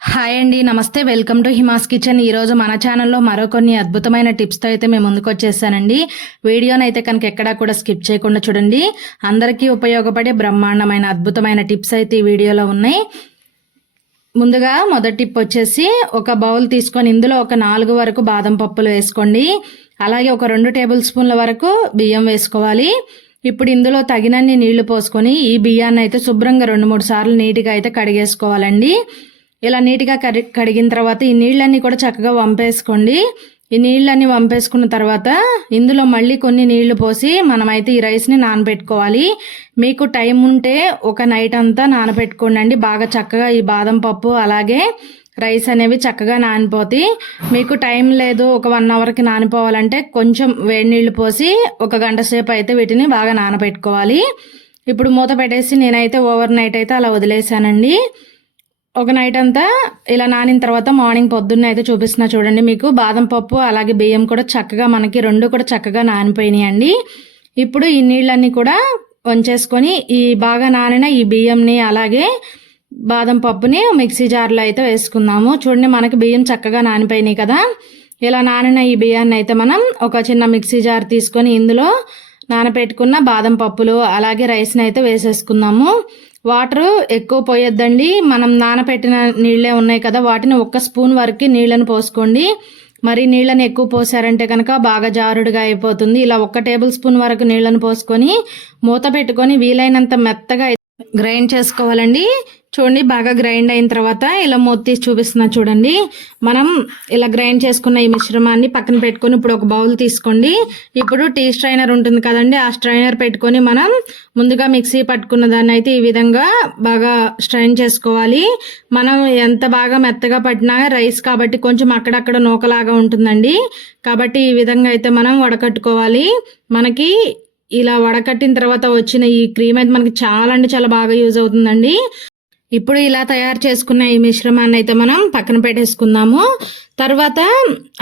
Hi అండి నమస్తే. Welcome to Hima's kitchen. ఈరోజు మన ఛానల్లో మరో కొన్ని అద్భుతమైన టిప్స్తో అయితే మేము ముందుకు వచ్చేసానండి వీడియోని అయితే కనుక ఎక్కడా కూడా స్కిప్ చేయకుండా చూడండి. అందరికీ ఉపయోగపడే బ్రహ్మాండమైన అద్భుతమైన టిప్స్ అయితే ఈ వీడియోలో ఉన్నాయి. ముందుగా మొదటి టిప్ వచ్చేసి ఒక బౌల్ తీసుకొని ఇందులో ఒక నాలుగు వరకు బాదం పప్పులు వేసుకోండి. అలాగే ఒక రెండు టేబుల్ స్పూన్ల వరకు బియ్యం వేసుకోవాలి. ఇప్పుడు ఇందులో తగినన్ని నీళ్ళు పోసుకొని ఈ బియ్యాన్ని అయితే శుభ్రంగా రెండు మూడు సార్లు నీట్గా అయితే కడిగేసుకోవాలండి. ఇలా నీట్గా కడి కడిగిన తర్వాత ఈ నీళ్ళన్నీ కూడా చక్కగా వంపేసుకోండి. ఈ నీళ్ళన్నీ వంపేసుకున్న తర్వాత ఇందులో మళ్ళీ కొన్ని నీళ్ళు పోసి మనమైతే ఈ రైస్ని నానబెట్టుకోవాలి. మీకు టైం ఉంటే ఒక నైట్ అంతా నానబెట్టుకోండి బాగా చక్కగా ఈ బాదం పప్పు అలాగే రైస్ అనేవి చక్కగా నానిపోతాయి. మీకు టైం లేదు ఒక వన్ అవర్కి నానిపోవాలంటే కొంచెం వేడి నీళ్ళు పోసి ఒక గంట సేపు అయితే వీటిని బాగా నానబెట్టుకోవాలి. ఇప్పుడు మూత పెట్టేసి నేనైతే ఓవర్ నైట్ అయితే అలా వదిలేసానండి. ఒక నైట్ అంతా ఇలా నానిన తర్వాత మార్నింగ్ పొద్దున్న అయితే చూపిస్తున్నా చూడండి మీకు. బాదం పప్పు అలాగే బియ్యం కూడా చక్కగా మనకి రెండు కూడా చక్కగా నానిపోయినాయి అండి ఇప్పుడు ఈ నీళ్ళన్నీ కూడా వంచేసుకొని ఈ బాగా నానిన ఈ బియ్యంని అలాగే బాదం పప్పుని మిక్సీ జార్లో అయితే వేసుకుందాము. చూడండి మనకి బియ్యం చక్కగా నానిపోయినాయి కదా. ఇలా నానిన ఈ బియ్యాన్ని అయితే మనం ఒక చిన్న మిక్సీ జార్ తీసుకొని ఇందులో నానపెట్టుకున్న బాదం పప్పులు అలాగే రైస్ని అయితే వేసేసుకుందాము. వాటర్ ఎక్కువ పోయొద్దండి. మనం నానపెట్టిన నీళ్ళే ఉన్నాయి కదా వాటిని ఒక్క స్పూన్ వరకు నీళ్ళను పోసుకోండి. మరి నీళ్ళని ఎక్కువ పోసారంటే కనుక బాగా జారుడుగా అయిపోతుంది. ఇలా ఒక్క టేబుల్ స్పూన్ వరకు నీళ్ళను పోసుకొని మూత పెట్టుకొని వీలైనంత మెత్తగా గ్రైండ్ చేసుకోవాలండి. చూడండి బాగా గ్రైండ్ అయిన తర్వాత ఇలా మూత తీసి చూపిస్తున్నా చూడండి. మనం ఇలా గ్రైండ్ చేసుకున్న ఈ మిశ్రమాన్ని పక్కన పెట్టుకొని ఇప్పుడు ఒక బౌల్ తీసుకోండి. ఇప్పుడు టీ స్ట్రైనర్ ఉంటుంది కదండి ఆ స్ట్రైనర్ పెట్టుకొని మనం ముందుగా మిక్సీ పట్టుకున్న దాన్ని అయితే ఈ విధంగా బాగా స్ట్రైన్ చేసుకోవాలి. మనం ఎంత బాగా మెత్తగా పట్టినా రైస్ కాబట్టి కొంచెం అక్కడక్కడ నూకలాగా ఉంటుందండి. కాబట్టి ఈ విధంగా అయితే మనం వడకట్టుకోవాలి. మనకి ఇలా వడకట్టిన తర్వాత వచ్చిన ఈ క్రీమ్ అయితే మనకి చాలా అంటే చాలా బాగా యూజ్ అవుతుందండి. ఇప్పుడు ఇలా తయారు చేసుకున్న ఈ మిశ్రమాన్ని అయితే మనం పక్కన పెట్టేసుకుందాము. తర్వాత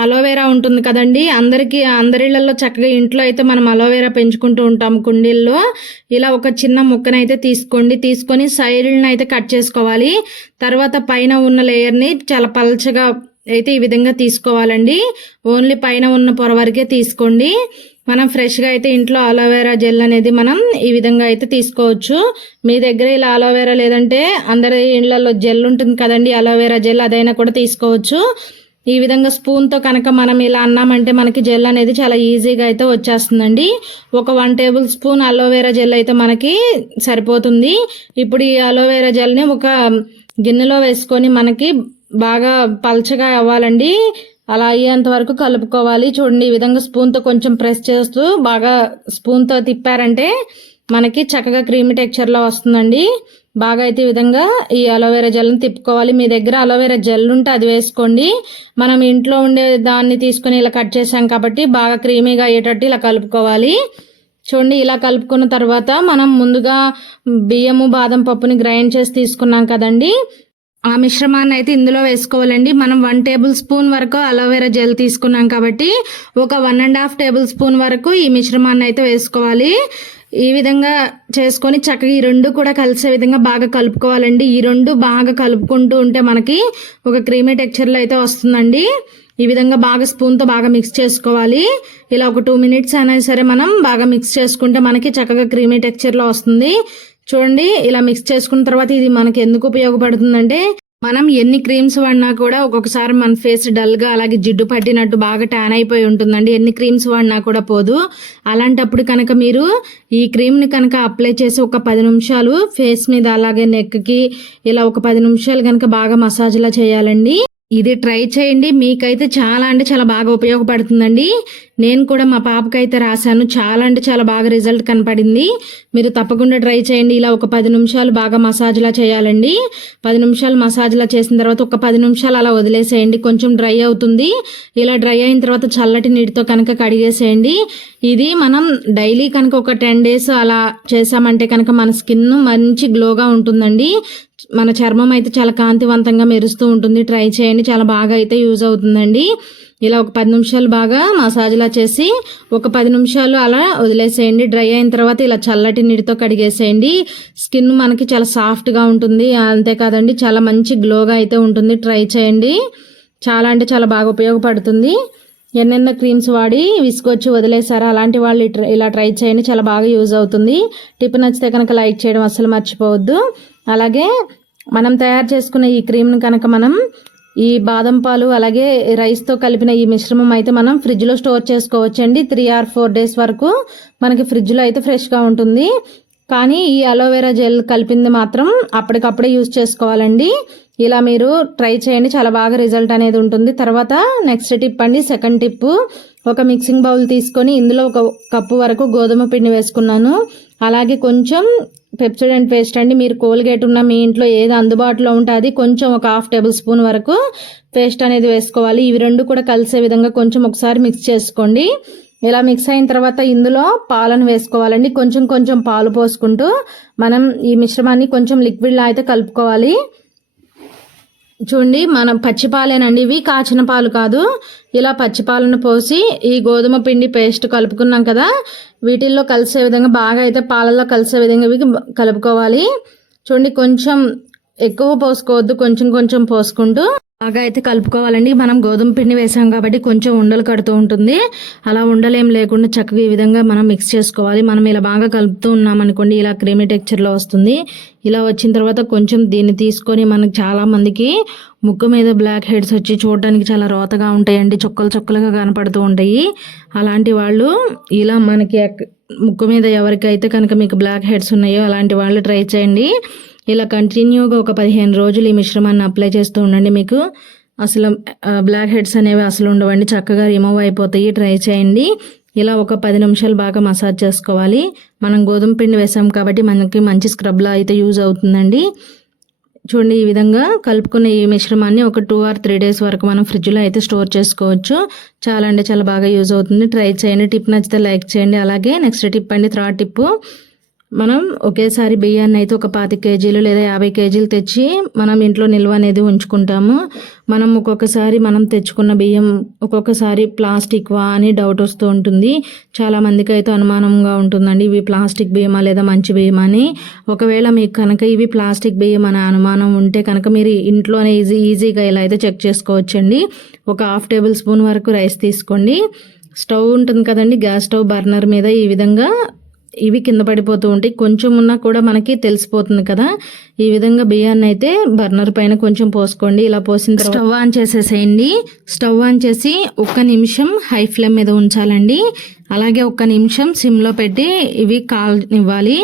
అలోవెరా ఉంటుంది కదండి. అందరికీ అందరిళ్ళలో చక్కగా ఇంట్లో అయితే మనం అలోవేరా పెంచుకుంటూ ఉంటాం కుండీల్లో. ఇలా ఒక చిన్న ముక్కనైతే తీసుకోండి. తీసుకొని సైడ్ని అయితే కట్ చేసుకోవాలి. తర్వాత పైన ఉన్న లేయర్ని చాలా పలచగా అయితే ఈ విధంగా తీసుకోవాలండి. ఓన్లీ పైన ఉన్న పొర వరకే తీసుకోండి. మనం ఫ్రెష్గా అయితే ఇంట్లో అలోవెరా జెల్ అనేది మనం ఈ విధంగా అయితే తీసుకోవచ్చు. మీ దగ్గర ఇలా అలోవెరా లేదంటే అందరి ఇళ్ళలో జెల్ ఉంటుంది కదండి అలోవెరా జెల్ అదైనా కూడా తీసుకోవచ్చు. ఈ విధంగా స్పూన్తో కనుక మనం ఇలా అన్నామంటే మనకి జెల్ అనేది చాలా ఈజీగా అయితే వచ్చేస్తుందండి. ఒక one tablespoon aloe vera gel అయితే మనకి సరిపోతుంది. ఇప్పుడు ఈ అలోవెరా జెల్ని ఒక గిన్నెలో వేసుకొని మనకి బాగా పల్చగా అవ్వాలండి. అలా అయ్యేంత వరకు కలుపుకోవాలి. చూడండి ఈ విధంగా స్పూన్తో కొంచెం ప్రెస్ చేస్తూ బాగా స్పూన్తో తిప్పారంటే మనకి చక్కగా క్రీమీ టెక్చర్లో వస్తుందండి. బాగా అయితే ఈ విధంగా ఈ అలోవెరా జెల్ని తిప్పుకోవాలి. మీ దగ్గర అలోవెరా జెల్ ఉంటే అది వేసుకోండి. మనం ఇంట్లో ఉండే దాన్ని తీసుకొని ఇలా కట్ చేసాం కాబట్టి బాగా క్రీమీగా అయ్యేటట్టు ఇలా కలుపుకోవాలి. చూడండి ఇలా కలుపుకున్న తర్వాత మనం ముందుగా బియ్యము బాదం పప్పుని గ్రైండ్ చేసి తీసుకున్నాం కదండి. ఆ మిశ్రమాన్ని అయితే ఇందులో వేసుకోవాలండి. మనం వన్ టేబుల్ స్పూన్ వరకు అలోవెరా జెల్ తీసుకున్నాం కాబట్టి ఒక one and half tablespoon వరకు ఈ మిశ్రమాన్ని అయితే వేసుకోవాలి. ఈ విధంగా చేసుకొని చక్కగా ఈ రెండు కూడా కలిసే విధంగా బాగా కలుపుకోవాలండి. ఈ రెండు బాగా కలుపుకుంటూ ఉంటే మనకి ఒక క్రీమీ టెక్చర్లో అయితే వస్తుందండి. ఈ విధంగా బాగా స్పూన్తో బాగా మిక్స్ చేసుకోవాలి. ఇలా ఒక టూ మినిట్స్ అయినా సరే మనం బాగా మిక్స్ చేసుకుంటే మనకి చక్కగా క్రీమీ టెక్చర్లో వస్తుంది. చూడండి ఇలా మిక్స్ చేసుకున్న తర్వాత ఇది మనకి ఎందుకు ఉపయోగపడుతుందంటే మనం ఎన్ని క్రీమ్స్ వాడినా కూడా ఒక్కొక్కసారి మన ఫేస్ డల్గా అలాగే జిడ్డు పట్టినట్టు బాగా ట్యాన్ అయిపోయి ఉంటుందండి. ఎన్ని క్రీమ్స్ వాడినా కూడా పోదు. అలాంటప్పుడు కనుక మీరు ఈ క్రీమ్ని కనుక అప్లై చేసి ఒక పది నిమిషాలు ఫేస్ మీద అలాగే నెక్కి ఇలా ఒక పది నిమిషాలు కనుక బాగా మసాజ్లా చేయాలండి. ఇది ట్రై చేయండి. మీకైతే చాలా అంటే చాలా బాగా ఉపయోగపడుతుందండి. నేను కూడా మా పాపకైతే రాశాను. చాలా అంటే చాలా బాగా రిజల్ట్ కనపడింది. మీరు తప్పకుండా ట్రై చేయండి. ఇలా ఒక పది నిమిషాలు బాగా మసాజ్లా చేయాలండి. పది నిమిషాలు మసాజ్లా చేసిన తర్వాత ఒక పది నిమిషాలు అలా వదిలేసేయండి. కొంచెం డ్రై అవుతుంది. ఇలా డ్రై అయిన తర్వాత చల్లటి నీటితో కనుక కడిగేసేయండి. ఇది మనం డైలీ కనుక ఒక టెన్ డేస్ అలా చేసామంటే కనుక మన స్కిన్ మంచి గ్లోగా ఉంటుందండి. మన చర్మం అయితే చాలా కాంతివంతంగా మెరుస్తూ ఉంటుంది. ట్రై చేయండి. చాలా బాగా అయితే యూజ్ అవుతుందండి. ఇలా ఒక పది నిమిషాలు బాగా మసాజ్లా చేసి ఒక పది నిమిషాలు అలా వదిలేసేయండి. డ్రై అయిన తర్వాత ఇలా చల్లటి నీటితో కడిగేసేయండి. స్కిన్ మనకి చాలా సాఫ్ట్గా ఉంటుంది. అంతేకాదండి చాలా మంచి గ్లోగా అయితే ఉంటుంది. ట్రై చేయండి. చాలా అంటే చాలా బాగా ఉపయోగపడుతుంది. ఎన్నెన్నో క్రీమ్స్ వాడి విసుకొచ్చి వదిలేసారు అలాంటి వాళ్ళు ఇలా ట్రై చేయండి. చాలా బాగా యూజ్ అవుతుంది. టిప్ నచ్చితే కనుక లైక్ చేయడం అస్సలు మర్చిపోవద్దు. అలాగే మనం తయారు చేసుకున్న ఈ క్రీమ్ని కనుక మనం ఈ బాదం పాలు అలాగే రైస్తో కలిపిన ఈ మిశ్రమం అయితే మనం ఫ్రిడ్జ్లో స్టోర్ చేసుకోవచ్చండి. త్రీ ఆర్ ఫోర్ డేస్ వరకు మనకి ఫ్రిడ్జ్లో అయితే ఫ్రెష్గా ఉంటుంది. కానీ ఈ అలోవెరా జెల్ కలిపింది మాత్రం అప్పటికప్పుడే యూజ్ చేసుకోవాలండి. ఇలా మీరు ట్రై చేయండి. చాలా బాగా రిజల్ట్ అనేది ఉంటుంది. తర్వాత నెక్స్ట్ టిప్ అండి సెకండ్ టిప్. ఒక మిక్సింగ్ బౌల్ తీసుకొని ఇందులో ఒక కప్పు వరకు గోధుమ పిండి వేసుకున్నాను. అలాగే కొంచెం పెప్సోడెంట్ పేస్ట్ అండి. మీరు కోల్గేట్ ఉన్న మీ ఇంట్లో ఏది అందుబాటులో ఉంటే అది కొంచెం ఒక హాఫ్ టేబుల్ స్పూన్ వరకు పేస్ట్ అనేది వేసుకోవాలి. ఇవి రెండు కూడా కలిసే విధంగా కొంచెం ఒకసారి మిక్స్ చేసుకోండి. ఇలా మిక్స్ అయిన తర్వాత ఇందులో పాలను వేసుకోవాలండి. కొంచెం కొంచెం పాలు పోసుకుంటూ మనం ఈ మిశ్రమాన్ని కొంచెం లిక్విడ్లా అయితే కలుపుకోవాలి. చూడండి మనం పచ్చిపాలేనండి ఇవి కాచిన పాలు కాదు. ఇలా పచ్చిపాలను పోసి ఈ గోధుమ పిండి పేస్ట్ కలుపుకున్నాం కదా వీటిల్లో కలిసే విధంగా బాగా అయితే పాలల్లో కలిసే విధంగా ఇవి కలుపుకోవాలి. చూడండి కొంచెం ఎక్కువ పోసుకోవద్దు కొంచెం కొంచెం పోసుకుంటూ. బాగా అయితే కలుపుకోవాలండి. మనం గోధుమ పిండి వేసాం కాబట్టి కొంచెం ఉండలు కడుతూ ఉంటుంది. అలా ఉండలేం లేకుండా చక్కగా ఈ విధంగా మనం మిక్స్ చేసుకోవాలి. మనం ఇలా బాగా కలుపుతూ ఉన్నాం అనుకోండి ఇలా క్రీమీ టెక్చర్లో వస్తుంది. ఇలా వచ్చిన తర్వాత కొంచెం దీన్ని తీసుకొని మనకు చాలా మందికి ముక్కు మీద బ్లాక్ హెడ్స్ వచ్చి చూడడానికి చాలా రోతగా ఉంటాయండి. చుక్కలు చుక్కలుగా కనపడుతూ ఉంటాయి. అలాంటి వాళ్ళు ఇలా మనకి ముక్కు మీద ఎవరికైతే కనుక మీకు బ్లాక్ హెడ్స్ ఉన్నాయో అలాంటి వాళ్ళు ట్రై చేయండి. ఇలా కంటిన్యూగా ఒక పదిహేను రోజులు ఈ మిశ్రమాన్ని అప్లై చేస్తూ ఉండండి మీకు. అసలు బ్లాక్ హెడ్స్ అనేవి అసలు ఉండవండి. చక్కగా రిమూవ్ అయిపోతాయి. ట్రై చేయండి. ఇలా ఒక పది నిమిషాలు బాగా మసాజ్ చేసుకోవాలి. మనం గోధుమ పిండి వేసాం కాబట్టి మనకి మంచి స్క్రబ్లా అయితే యూజ్ అవుతుందండి. చూడండి ఈ విధంగా కలుపుకున్న ఈ మిశ్రమాన్ని ఒక టూ ఆర్ త్రీ డేస్ వరకు మనం ఫ్రిడ్జ్లో అయితే స్టోర్ చేసుకోవచ్చు. చాలా అంటే చాలా బాగా యూజ్ అవుతుంది. ట్రై చేయండి. టిప్ నచ్చితే లైక్ చేయండి. అలాగే నెక్స్ట్ టిప్ అండి. థర్డ్ టిప్పు మనం ఒకేసారి బియ్యాన్ని అయితే ఒక పాతి కేజీలు లేదా యాభై కేజీలు తెచ్చి మనం ఇంట్లో నిల్వ అనేది ఉంచుకుంటాము. మనం ఒక్కొక్కసారి మనం తెచ్చుకున్న బియ్యం ఒక్కొక్కసారి ప్లాస్టిక్ వా అని డౌట్ వస్తూ ఉంటుంది. చాలా మందికి అయితే అనుమానంగా ఉంటుందండి ఇవి ప్లాస్టిక్ బియ్యమా లేదా మంచి బియ్యమా అని. ఒకవేళ మీకు కనుక ఇవి ప్లాస్టిక్ బియ్యం అనే అనుమానం ఉంటే కనుక మీరు ఇంట్లోనే ఈజీ ఈజీగా ఇలా అయితే చెక్ చేసుకోవచ్చండి. ఒక హాఫ్ టేబుల్ స్పూన్ వరకు రైస్ తీసుకోండి. స్టవ్ ఉంటుంది కదండి గ్యాస్ స్టవ్ బర్నర్ మీద ఈ విధంగా ఇవి కింద పడిపోతూ ఉంటాయి. కొంచెం ఉన్నా కూడా మనకి తెలిసిపోతుంది కదా. ఈ విధంగా బియ్యాన్ని అయితే బర్నర్ పైన కొంచెం పోసుకోండి. ఇలా పోసిన తర్వాత స్టవ్ ఆన్ చేసేసేయండి. స్టవ్ ఆన్ చేసి ఒక్క నిమిషం హై ఫ్లేమ్ మీద ఉంచాలండి. అలాగే ఒక్క నిమిషం సిమ్లో పెట్టి ఇవి కాలనివ్వాలి.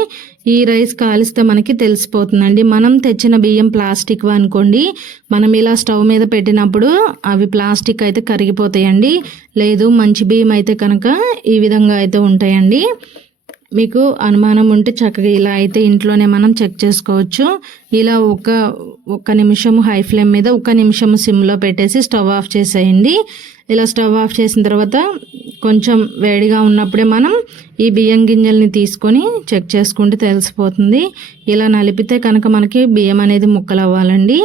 ఈ రైస్ కాలిస్తే మనకి తెలిసిపోతుందండి. మనం తెచ్చిన బియ్యం ప్లాస్టిక్ అనుకోండి. మనం ఇలా స్టవ్ మీద పెట్టినప్పుడు అవి ప్లాస్టిక్ అయితే కరిగిపోతాయండి. లేదు మంచి బియ్యం అయితే కనుక ఈ విధంగా అయితే ఉంటాయండి. మీకు అనుమానం ఉంటే చక్కగా ఇలా అయితే ఇంట్లోనే మనం చెక్ చేసుకోవచ్చు. ఇలా ఒక ఒక్క నిమిషము హై ఫ్లేమ్ మీద ఒక నిమిషము సిమ్లో పెట్టేసి స్టవ్ ఆఫ్ చేసేయండి. ఇలా స్టవ్ ఆఫ్ చేసిన తర్వాత కొంచెం వేడిగా ఉన్నప్పుడే మనం ఈ బియ్యం గింజల్ని తీసుకొని చెక్ చేసుకుంటే తెలిసిపోతుంది. ఇలా నలిపితే కనుక మనకి బియ్యం అనేది ముక్కలు అవ్వాలండి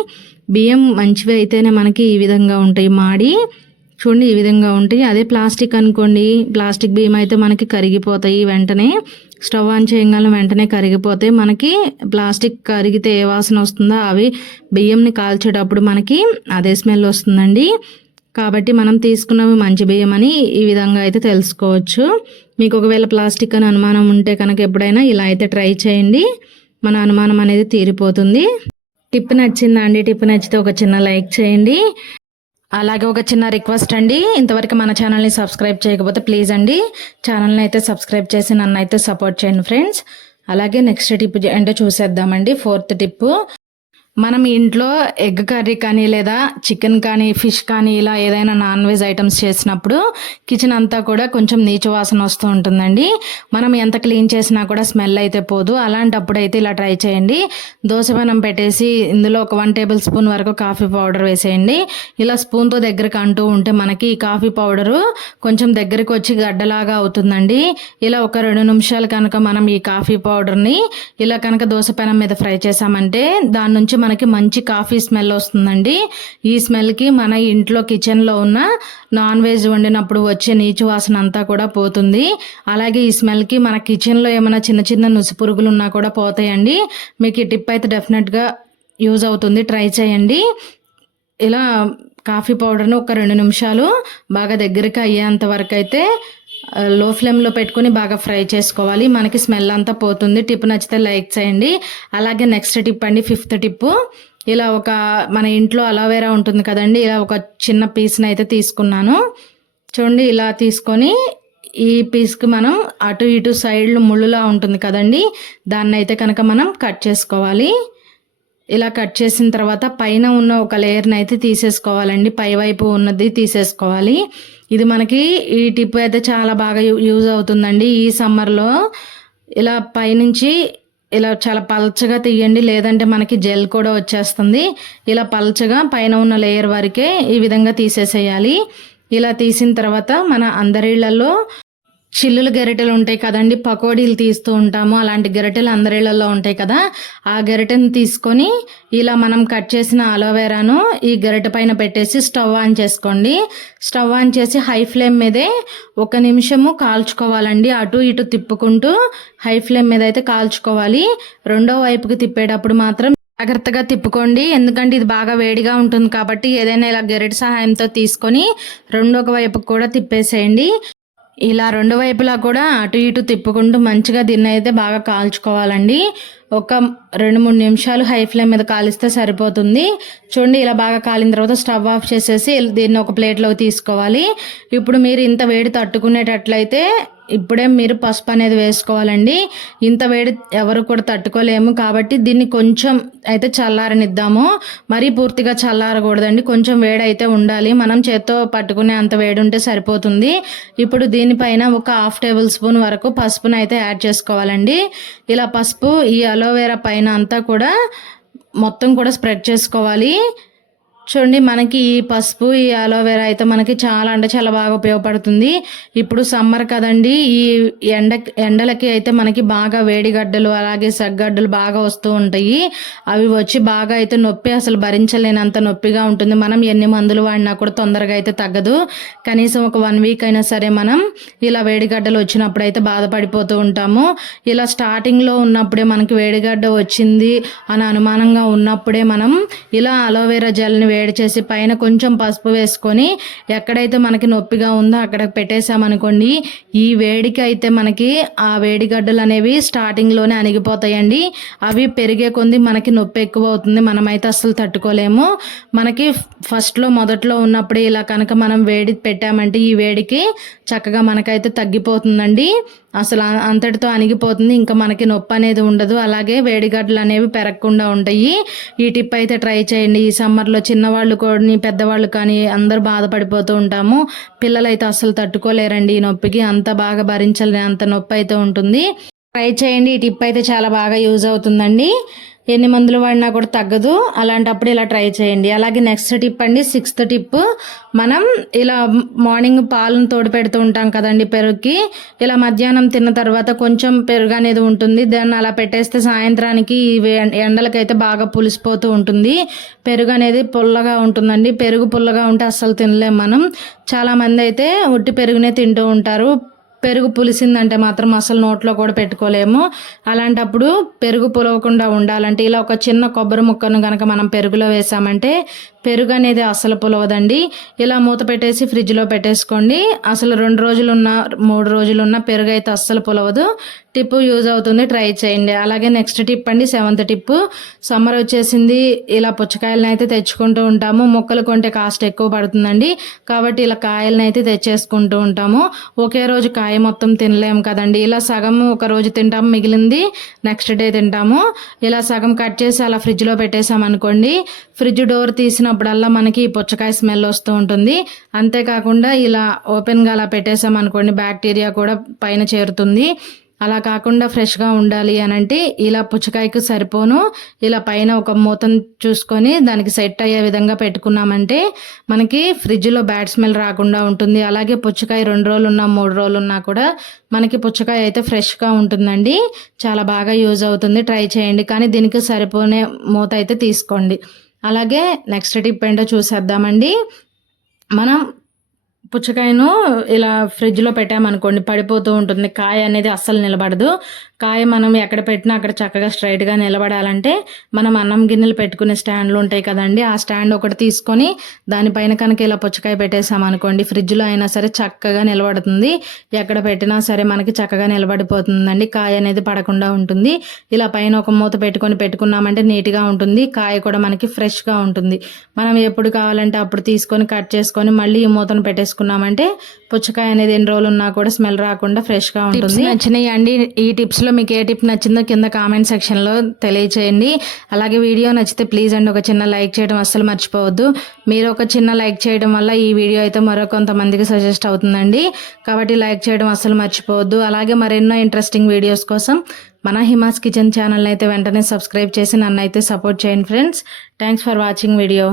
బియ్యం మంచివి అయితేనే మనకి ఈ విధంగా ఉంటాయి. మాడి చూడండి ఈ విధంగా ఉంటాయి. అదే ప్లాస్టిక్ అనుకోండి ప్లాస్టిక్ బియ్యం అయితే మనకి కరిగిపోతాయి వెంటనే. స్టవ్ ఆన్ చేయగలం వెంటనే కరిగిపోతే మనకి ప్లాస్టిక్ కరిగితే ఏ వాసన వస్తుందో? అవి బియ్యంని కాల్చేటప్పుడు మనకి అదే స్మెల్ వస్తుందండి. కాబట్టి మనం తీసుకున్నవి మంచి బియ్యం అని ఈ విధంగా అయితే తెలుసుకోవచ్చు. మీకు ఒకవేళ ప్లాస్టిక్ అని అనుమానం ఉంటే కనుక ఎప్పుడైనా ఇలా అయితే ట్రై చేయండి. మన అనుమానం అనేది తీరిపోతుంది. టిప్ నచ్చిందా అండి? టిప్ నచ్చితే ఒక చిన్న లైక్ చేయండి. అలాగే ఒక చిన్న రిక్వెస్ట్ అండి. ఇంతవరకు మన ఛానల్ని సబ్స్క్రైబ్ చేయకపోతే ప్లీజ్ అండి. ఛానల్ని అయితే సబ్స్క్రైబ్ చేసి నన్ను అయితే సపోర్ట్ చేయండి ఫ్రెండ్స్. అలాగే నెక్స్ట్ టిప్ అంటే చూసేద్దామండి. ఫోర్త్ టిప్ మనం ఇంట్లో ఎగ్ కర్రీ కానీ లేదా చికెన్ కానీ ఫిష్ కానీ ఇలా ఏదైనా నాన్ వెజ్ ఐటమ్స్ చేసినప్పుడు కిచెన్ అంతా కూడా కొంచెం నీచు వాసన వస్తూ ఉంటుందండి. మనం ఎంత క్లీన్ చేసినా కూడా స్మెల్ అయితే పోదు. అలాంటప్పుడు అయితే ఇలా ట్రై చేయండి. దోశపెనం పెట్టేసి ఇందులో ఒక వన్ టేబుల్ స్పూన్ వరకు కాఫీ పౌడర్ వేసేయండి. ఇలా స్పూన్తో దగ్గరకు అంటూ ఉంటే మనకి ఈ కాఫీ పౌడరు కొంచెం దగ్గరికి వచ్చి గడ్డలాగా అవుతుందండి. ఇలా ఒక రెండు నిమిషాలు కనుక మనం ఈ కాఫీ పౌడర్ని ఇలా కనుక దోశపెనం మీద ఫ్రై చేసామంటే దాని నుంచి మనం మనకి మంచి కాఫీ స్మెల్ వస్తుందండి. ఈ స్మెల్కి మన ఇంట్లో కిచెన్లో ఉన్న నాన్ వెజ్ వండినప్పుడు వచ్చే నీచు వాసన అంతా కూడా పోతుంది. అలాగే ఈ స్మెల్కి మన కిచెన్లో ఏమైనా చిన్న చిన్న నుసి పురుగులు ఉన్నా కూడా పోతాయండి. మీకు ఈ టిప్ అయితే డెఫినెట్గా యూజ్ అవుతుంది. ట్రై చేయండి. ఇలా కాఫీ పౌడర్ని ఒక రెండు నిమిషాలు బాగా దగ్గరికి అయ్యేంత వరకు అయితే లో ఫ్లేమ్లో పెట్టుకొని బాగా ఫ్రై చేసుకోవాలి. మనకి స్మెల్ అంతా పోతుంది. టిప్ నచ్చితే లైక్ చేయండి. అలాగే నెక్స్ట్ టిప్ అండి ఫిఫ్త్ టిప్. ఇలా ఒక మన ఇంట్లో అలోవెరా ఉంటుంది కదండి ఇలా ఒక చిన్న పీస్ని అయితే తీసుకున్నాను. చూడండి ఇలా తీసుకొని ఈ పీస్కి మనం అటు ఇటు సైడ్లు ముళ్ళులా ఉంటుంది కదండి దాన్ని అయితే కనుక మనం కట్ చేసుకోవాలి. ఇలా కట్ చేసిన తర్వాత పైన ఉన్న ఒక లేయర్ని అయితే తీసేసుకోవాలండి. పై వైపు ఉన్నది తీసేసుకోవాలి. ఇది మనకి ఈ టిప్ అయితే చాలా బాగా యూ- యూజ్ అవుతుందండి. ఈ సమ్మర్లో ఇలా పైనుంచి ఇలా చాలా పల్చగా తీయండి. లేదంటే మనకి జెల్ కూడా వచ్చేస్తుంది. ఇలా పల్చగా పైన ఉన్న లేయర్ వరకే ఈ విధంగా తీసేసేయాలి. ఇలా తీసిన తర్వాత మన అందరిళ్ళలో చిల్లులు గరిటెలు ఉంటాయి కదండి పకోడీలు తీస్తూ ఉంటాము. అలాంటి గరిటెలు అందరిళ్ళల్లో ఉంటాయి కదా ఆ గెరిటెను తీసుకొని ఇలా మనం కట్ చేసిన అలోవెరాను ఈ గెరిట పైన పెట్టేసి స్టవ్ ఆన్ చేసుకోండి. స్టవ్ ఆన్ చేసి హై ఫ్లేమ్ మీదే ఒక నిమిషము కాల్చుకోవాలండి. అటు ఇటు తిప్పుకుంటూ హై ఫ్లేమ్ మీద అయితే కాల్చుకోవాలి. రెండో వైపుకి తిప్పేటప్పుడు మాత్రం జాగ్రత్తగా తిప్పుకోండి. ఎందుకంటే ఇది బాగా వేడిగా ఉంటుంది కాబట్టి ఏదైనా ఇలా గెరెట్ సహాయంతో తీసుకొని రెండో వైపుకు కూడా తిప్పేసేయండి. ఇలా రెండు వైపులా కూడా అటు ఇటు తిప్పుకుంటూ మంచిగా దీన్ని అయితే బాగా కాల్చుకోవాలండి. ఒక రెండు మూడు నిమిషాలు హై ఫ్లేమ్ మీద కాలిస్తే సరిపోతుంది. చూడండి ఇలా బాగా కాలిన తర్వాత స్టవ్ ఆఫ్ చేసేసి దీన్ని ఒక ప్లేట్లోకి తీసుకోవాలి. ఇప్పుడు మీరు ఇంత వేడి తట్టుకునేటట్లయితే ఇప్పుడే మీరు పసుపు అనేది వేసుకోవాలండి. ఇంత వేడి ఎవరు కూడా తట్టుకోలేము కాబట్టి దీన్ని కొంచెం అయితే చల్లారనిద్దాము. మరీ పూర్తిగా చల్లారకూడదండి. కొంచెం వేడి అయితే ఉండాలి. మనం చేత్తో పట్టుకునే అంత వేడి ఉంటే సరిపోతుంది. ఇప్పుడు దీనిపైన ఒక హాఫ్ టేబుల్ స్పూన్ వరకు పసుపును అయితే యాడ్ చేసుకోవాలండి. ఇలా పసుపు ఈ అలోవెరా పైన అంతా కూడా మొత్తం కూడా స్ప్రెడ్ చేసుకోవాలి. చూడండి మనకి ఈ పసుపు ఈ అలోవెరా అయితే మనకి చాలా అంటే చాలా బాగా ఉపయోగపడుతుంది. ఇప్పుడు సమ్మర్ కదండి ఈ ఎండ ఎండలకి అయితే మనకి బాగా వేడిగడ్డలు అలాగే సగ్గడ్డలు బాగా వస్తూ ఉంటాయి. అవి వచ్చి బాగా అయితే నొప్పి అసలు భరించలేనంత నొప్పిగా ఉంటుంది. మనం ఎన్ని మందులు వాడినా కూడా తొందరగా అయితే తగ్గదు. కనీసం ఒక వన్ వీక్ అయినా సరే మనం ఇలా వేడిగడ్డలు వచ్చినప్పుడు అయితే బాధపడిపోతూ ఉంటాము. ఇలా స్టార్టింగ్లో ఉన్నప్పుడే మనకి వేడిగడ్డ వచ్చింది అని అనుమానంగా ఉన్నప్పుడే మనం ఇలా అలోవెరా జెల్ని వేడి చేసి పైన కొంచెం పసుపు వేసుకొని ఎక్కడైతే మనకి నొప్పిగా ఉందో అక్కడ పెట్టేసామనుకోండి ఈ వేడికి అయితే మనకి ఆ వేడిగడ్డలు అనేవి స్టార్టింగ్లోనే అణిగిపోతాయండి. అవి పెరిగే కొంది మనకి నొప్పి ఎక్కువ అవుతుంది మనమైతే అస్సలు తట్టుకోలేము. మనకి ఫస్ట్లో మొదట్లో ఉన్నప్పుడే ఇలా కనుక మనం వేడి పెట్టామంటే ఈ వేడికి చక్కగా మనకైతే తగ్గిపోతుందండి. అసలు అంతటితో అణిగిపోతుంది ఇంకా మనకి నొప్పి అనేది ఉండదు. అలాగే వేడిగడ్డలు అనేవి పెరగకుండా ఉంటాయి. ఈ టిప్ అయితే ట్రై చేయండి. ఈ సమ్మర్లో చిన్న చిన్నవాళ్ళు కానీ పెద్దవాళ్ళు కానీ అందరూ బాధపడిపోతూ ఉంటాము. పిల్లలు అయితే అసలు తట్టుకోలేరండి ఈ నొప్పికి. అంత బాగా భరించలేని అంత నొప్పి అయితే ఉంటుంది. ట్రై చేయండి. ఈ టిప్ అయితే చాలా బాగా యూజ్ అవుతుందండి. ఎన్ని మందులు వాడినా కూడా తగ్గదు. అలాంటప్పుడు ఇలా ట్రై చేయండి. అలాగే నెక్స్ట్ టిప్ అండి సిక్స్త్ టిప్. మనం ఇలా మార్నింగ్ పాలను తోడు పెడుతూ ఉంటాం కదండి పెరుగుకి. ఇలా మధ్యాహ్నం తిన్న తర్వాత కొంచెం పెరుగు అనేది ఉంటుంది. దాన్ని అలా పెట్టేస్తే సాయంత్రానికి ఎండలకైతే బాగా పులిసిపోతూ ఉంటుంది. పెరుగు అనేది పుల్లగా ఉంటుందండి. పెరుగు పుల్లగా ఉంటే అస్సలు తినలేం మనం. చాలామంది అయితే ఉట్టి పెరుగునే తింటూ ఉంటారు. పెరుగు పులిసిందంటే మాత్రం అసలు నోట్లో కూడా పెట్టుకోలేము. అలాంటప్పుడు పెరుగు పులవకుండా ఉండాలంటే ఇలా ఒక చిన్న కొబ్బరి ముక్కను కనుక మనం పెరుగులో వేసామంటే పెరుగు అనేది అసలు పులవదండి. ఇలా మూత పెట్టేసి ఫ్రిడ్జ్లో పెట్టేసుకోండి. అసలు రెండు రోజులు ఉన్న మూడు రోజులు ఉన్న పెరుగు అయితే అస్సలు పులవదు. టిప్పు యూజ్ అవుతుంది ట్రై చేయండి. అలాగే నెక్స్ట్ టిప్ అండి సెవెంత్ టిప్పు. సమ్మర్ వచ్చేసింది ఇలా పుచ్చకాయలను అయితే తెచ్చుకుంటూ ఉంటాము. మొక్కలు కొంటే కాస్ట్ ఎక్కువ పడుతుందండి. కాబట్టి ఇలా కాయలను అయితే తెచ్చేసుకుంటూ ఉంటాము. ఒకే రోజు కాయ మొత్తం తినలేము కదండి. ఇలా సగం ఒక రోజు తింటాము మిగిలింది నెక్స్ట్ డే తింటాము. ఇలా సగం కట్ చేసి అలా ఫ్రిడ్జ్లో పెట్టేసాము అనుకోండి ఫ్రిడ్జ్ డోర్ తీసిన తీసినప్పుడల్లా మనకి పుచ్చకాయ స్మెల్ వస్తూ ఉంటుంది. అంతేకాకుండా ఇలా ఓపెన్గా అలా పెట్టేసామనుకోండి బ్యాక్టీరియా కూడా పైన చేరుతుంది. అలా కాకుండా ఫ్రెష్గా ఉండాలి అని అంటే ఇలా పుచ్చకాయకు సరిపోను. ఇలా పైన ఒక మూతను చూసుకొని దానికి సెట్ అయ్యే విధంగా పెట్టుకున్నామంటే మనకి ఫ్రిడ్జ్లో బ్యాడ్ స్మెల్ రాకుండా ఉంటుంది. అలాగే పుచ్చకాయ రెండు రోజులు ఉన్నా మూడు రోజులు ఉన్నా కూడా మనకి పుచ్చకాయ అయితే ఫ్రెష్గా ఉంటుందండి. చాలా బాగా యూజ్ అవుతుంది. ట్రై చేయండి. కానీ దీనికి సరిపోనే మూత అయితే తీసుకోండి. అలాగే నెక్స్ట్ టిప్ ఏంటో చూసేద్దామండి. మనం పుచ్చకాయను ఇలా ఫ్రిడ్జ్లో పెట్టామనుకోండి పడిపోతూ ఉంటుంది. కాయ అనేది అస్సలు నిలబడదు. కాయ మనం ఎక్కడ పెట్టినా అక్కడ చక్కగా స్ట్రైట్గా నిలబడాలంటే మనం అన్నం గిన్నెలు పెట్టుకునే స్టాండ్లు ఉంటాయి కదండి. ఆ స్టాండ్ ఒకటి తీసుకొని దానిపైన కనుక ఇలా పుచ్చకాయ పెట్టేసామనుకోండి ఫ్రిడ్జ్లో అయినా సరే చక్కగా నిలబడుతుంది. ఎక్కడ పెట్టినా సరే మనకి చక్కగా నిలబడిపోతుందండి. కాయ అనేది పడకుండా ఉంటుంది. ఇలా పైన ఒక మూత పెట్టుకొని పెట్టుకున్నామంటే నీట్గా ఉంటుంది. కాయ కూడా మనకి ఫ్రెష్గా ఉంటుంది. మనం ఎప్పుడు కావాలంటే అప్పుడు తీసుకొని కట్ చేసుకొని మళ్ళీ ఈ మూతను పెట్టేసుకున్నామంటే పుచ్చకాయ అనేది ఎన్ని రోజులు ఉన్నా కూడా స్మెల్ రాకుండా ఫ్రెష్గా ఉంటుంది. నచ్చినాయి అండి. ఈ టిప్స్లో మీకు ఏ టిప్ నచ్చిందో కింద కామెంట్ సెక్షన్లో తెలియచేయండి. అలాగే వీడియో నచ్చితే ప్లీజ్ అండి ఒక చిన్న లైక్ చేయడం అస్సలు మర్చిపోవద్దు. మీరు ఒక చిన్న లైక్ చేయడం వల్ల ఈ వీడియో అయితే మరో కొంతమందికి సజెస్ట్ అవుతుందండి. కాబట్టి లైక్ చేయడం అస్సలు మర్చిపోవద్దు. అలాగే మరెన్నో ఇంట్రెస్టింగ్ వీడియోస్ కోసం మన హిమాస్ కిచెన్ ఛానల్ అయితే వెంటనే సబ్స్క్రైబ్ చేసి నన్ను అయితే సపోర్ట్ చేయండి friends thanks for watching video